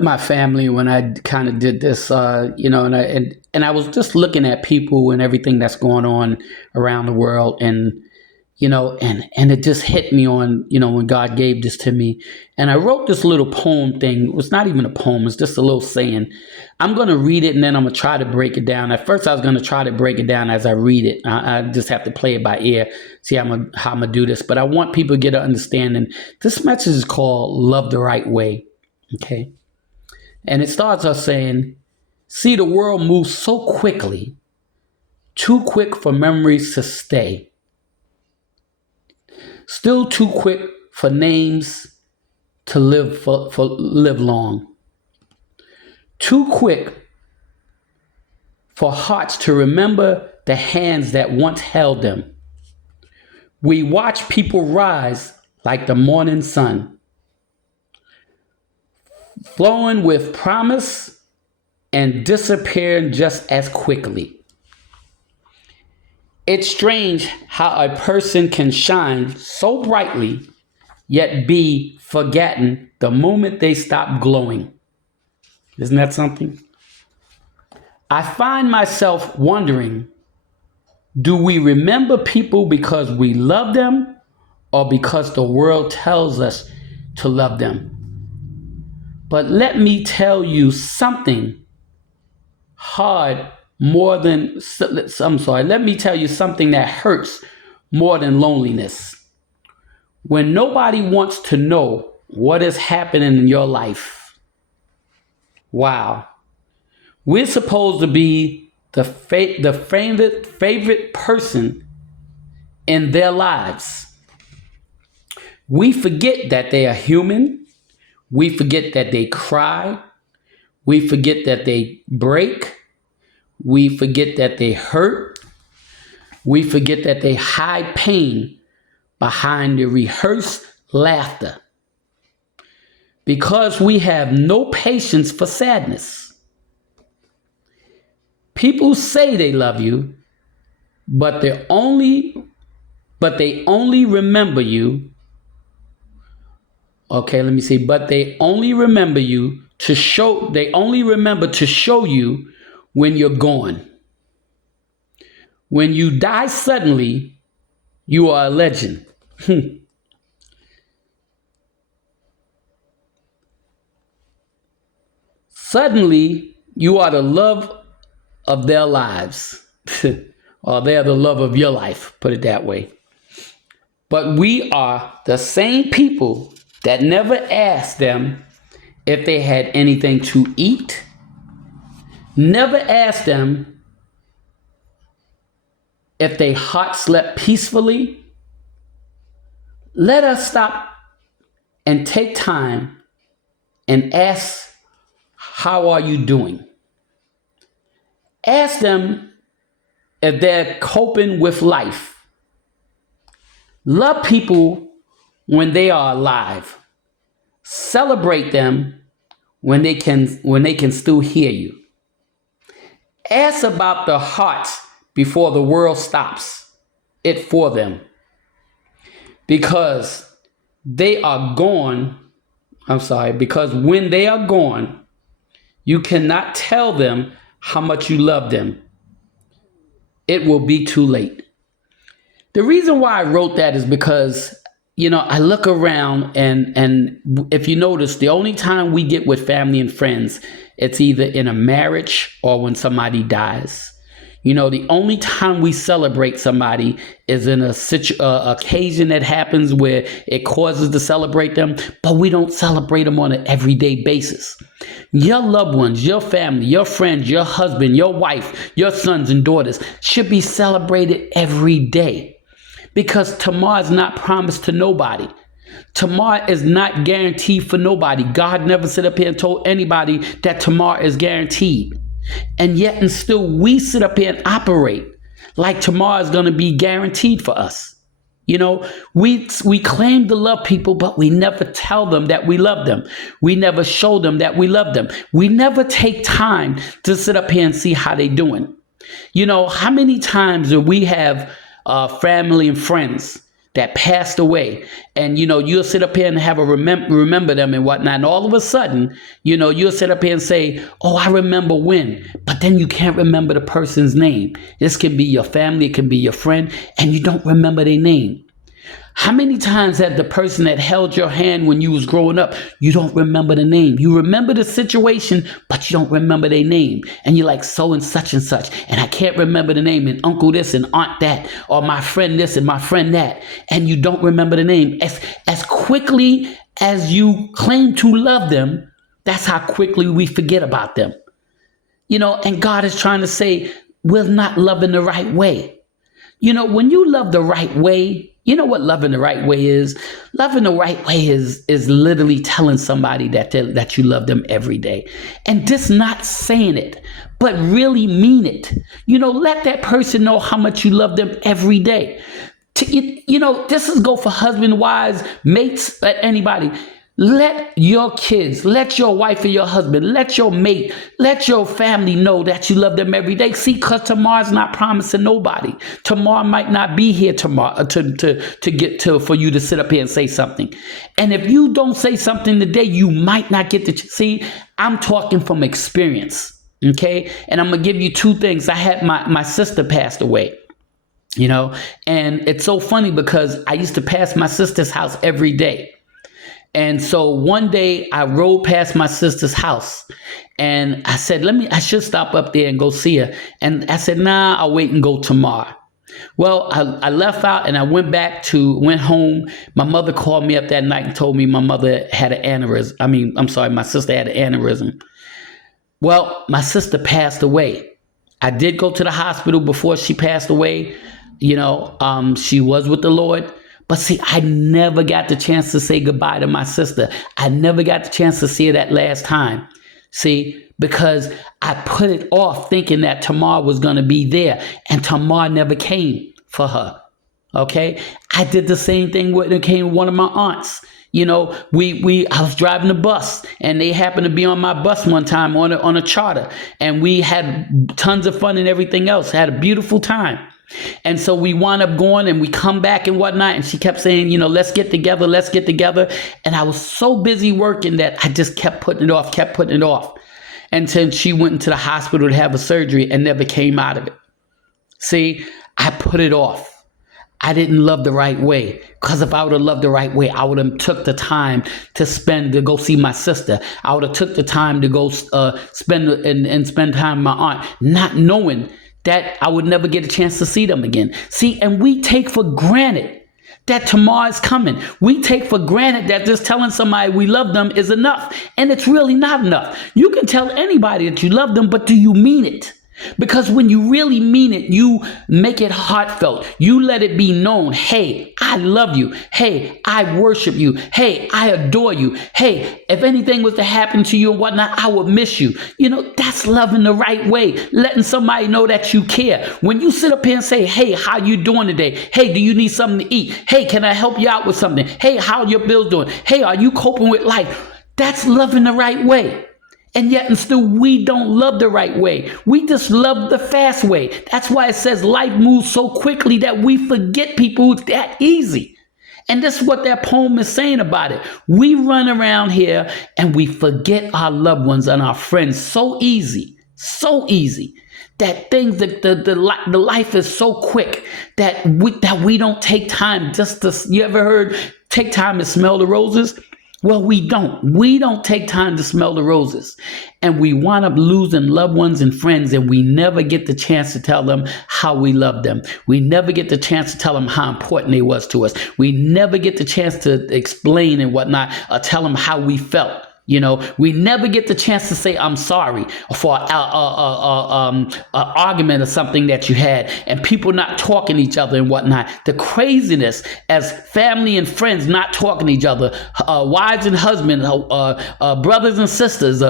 My family when I kind of did this, and I was just looking at people and everything that's going on around the world, and and it just hit me on when God gave this to me, and I wrote this little poem thing. It was not even a poem; it's just a little saying. I'm gonna read it, and then I'm gonna try to break it down. At first, I was gonna try to break it down as I read it. I just have to play it by ear, see how I'm gonna do this. But I want people to get an understanding. This message is called "Love the Right Way." Okay. And it starts us saying, see, the world moves so quickly, too quick for memories to stay, still too quick for names to live long, too quick for hearts to remember the hands that once held them. We watch people rise like the morning sun, flowing with promise and disappearing just as quickly. It's strange how a person can shine so brightly, yet be forgotten the moment they stop glowing. Isn't that something? I find myself wondering, do we remember people because we love them or because the world tells us to love them? But let me tell you something hard more than, I'm sorry, let me tell you something that hurts more than loneliness. When nobody wants to know what is happening in your life. Wow. We're supposed to be the favorite person in their lives. We forget that they are human. We forget that they cry. We forget that they break. We forget that they hurt. We forget that they hide pain behind the rehearsed laughter. Because we have no patience for sadness. People say they love you, but they only remember you. Okay, let me see. But they only remember you to show, they only remember to show you when you're gone. When you die suddenly, you are a legend. Suddenly, you are the love of their lives, or they are the love of your life, put it that way. But we are the same people that never asked them if they had anything to eat, never asked them if their heart slept peacefully. Let us stop and take time and ask, how are you doing? Ask them if they're coping with life. Love people when they are alive. Celebrate them when they can still hear you. Ask about the hearts before the world stops it for them. Because they are gone, because when they are gone, you cannot tell them how much you love them. It will be too late. The reason why I wrote that is because, I look around and if you notice, the only time we get with family and friends, it's either in a marriage or when somebody dies. The only time we celebrate somebody is in a occasion that happens where it causes to celebrate them, but we don't celebrate them on an everyday basis. Your loved ones, your family, your friends, your husband, your wife, your sons and daughters should be celebrated every day, because tomorrow is not promised to nobody. Tomorrow is not guaranteed for nobody. God never sit up here and told anybody that tomorrow is guaranteed. And yet and still we sit up here and operate like tomorrow is going to be guaranteed for us. We claim to love people, but we never tell them that we love them. We never show them that we love them. We never take time to sit up here and see how they doing. How many times do we have family and friends that passed away, and you'll sit up here and have a remember them and whatnot, and all of a sudden, you'll sit up here and say, oh, I remember when, but then you can't remember the person's name. This can be your family, it can be your friend, and you don't remember their name. How many times has the person that held your hand when you was growing up, you don't remember the name? You remember the situation, but you don't remember their name. And you're like, so and such, and I can't remember the name, and uncle this and aunt that, or my friend this and my friend that, and you don't remember the name. As quickly as you claim to love them, that's how quickly we forget about them. And God is trying to say, we're not loving the right way. When you love the right way, you know what loving the right way is? Loving the right way is literally telling somebody that you love them every day. And just not saying it, but really mean it. Let that person know how much you love them every day. This is go for husband, wives, mates, anybody. Let your kids, let your wife or your husband, let your mate, let your family know that you love them every day. See, because tomorrow's not promising nobody. Tomorrow might not be here tomorrow for you to sit up here and say something. And if you don't say something today, you might not get to see. I'm talking from experience, okay? And I'm gonna give you two things. I had my sister passed away. And it's so funny because I used to pass my sister's house every day. And so one day I rode past my sister's house and I said, I should stop up there and go see her. And I said, nah, I'll wait and go tomorrow. Well, I left out and I went home. My mother called me up that night and told me my mother had an aneurysm. My sister had an aneurysm. Well, my sister passed away. I did go to the hospital before she passed away. She was with the Lord. But see, I never got the chance to say goodbye to my sister. I never got the chance to see her that last time. See, because I put it off thinking that tomorrow was going to be there, and tomorrow never came for her. Okay? I did the same thing when it came with one of my aunts. I was driving the bus and they happened to be on my bus one time on a charter, and we had tons of fun and everything else. Had a beautiful time. And so we wound up going and we come back and whatnot. And she kept saying, let's get together. And I was so busy working that I just kept putting it off. Until she went into the hospital to have a surgery and never came out of it. See, I put it off. I didn't love the right way, because if I would have loved the right way, I would have took the time to go see my sister. I would have took the time to go spend time with my aunt, not knowing that I would never get a chance to see them again. See, and we take for granted that tomorrow is coming. We take for granted that just telling somebody we love them is enough. And it's really not enough. You can tell anybody that you love them, but do you mean it? Because when you really mean it, you make it heartfelt. You let it be known. Hey, I love you. Hey, I worship you. Hey, I adore you. Hey, if anything was to happen to you and whatnot, I would miss you. That's loving the right way. Letting somebody know that you care. When you sit up here and say, hey, how you doing today? Hey, do you need something to eat? Hey, can I help you out with something? Hey, how are your bills doing? Hey, are you coping with life? That's loving the right way. And yet and still we don't love the right way. We just love the fast way. That's why it says life moves so quickly that we forget people that easy. And this is what that poem is saying about it. We run around here and we forget our loved ones and our friends so easy, that things the life is so quick that we don't take time just to. You ever heard take time to smell the roses? Well, we don't take time to smell the roses, and we wind up losing loved ones and friends, and we never get the chance to tell them how we love them. We never get the chance to tell them how important they was to us. We never get the chance to explain and whatnot, or tell them how we felt. We never get the chance to say, I'm sorry for an argument or something that you had, and people not talking to each other and whatnot. The craziness as family and friends not talking to each other, wives and husbands, brothers and sisters,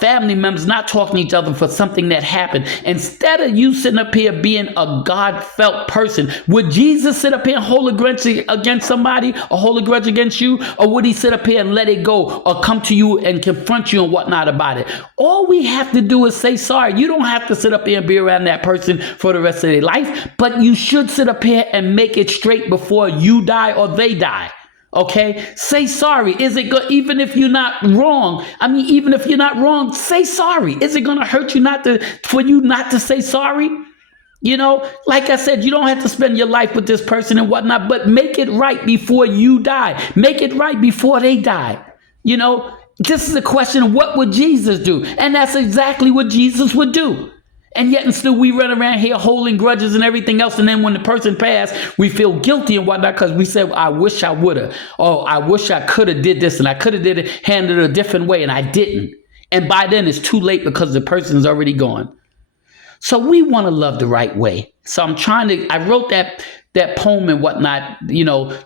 family members not talking to each other for something that happened. Instead of you sitting up here being a God-felt person, would Jesus sit up here and hold a grudge against somebody, or hold a grudge against you? Or would he sit up here and let it go, or come to you you and confront you and whatnot about it. All we have to do is say sorry. You don't have to sit up here and be around that person for the rest of their life, but you should sit up here and make it straight before you die or they die. Okay, say sorry. Is it good? Even if you're not wrong, even if you're not wrong, say sorry. Is it going to hurt you for you not to say sorry? Like I said, you don't have to spend your life with this person and whatnot, but make it right before you die. Make it right before they die. This is a question of what would Jesus do? And that's exactly what Jesus would do. And yet and still we run around here holding grudges and everything else. And then when the person passed, we feel guilty and whatnot because we said, I wish I would have. Oh, I wish I could have did this and I could have handled it a different way and I didn't. And by then it's too late because the person's already gone. So we want to love the right way. So I wrote that poem and whatnot,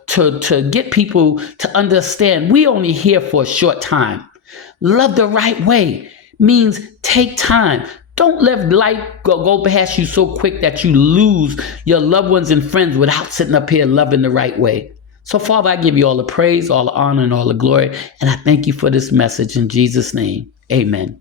to get people to understand we only here for a short time. Love the right way means take time. Don't let life go past you so quick that you lose your loved ones and friends without sitting up here loving the right way. So, Father, I give you all the praise, all the honor, and all the glory. And I thank you for this message in Jesus' name. Amen.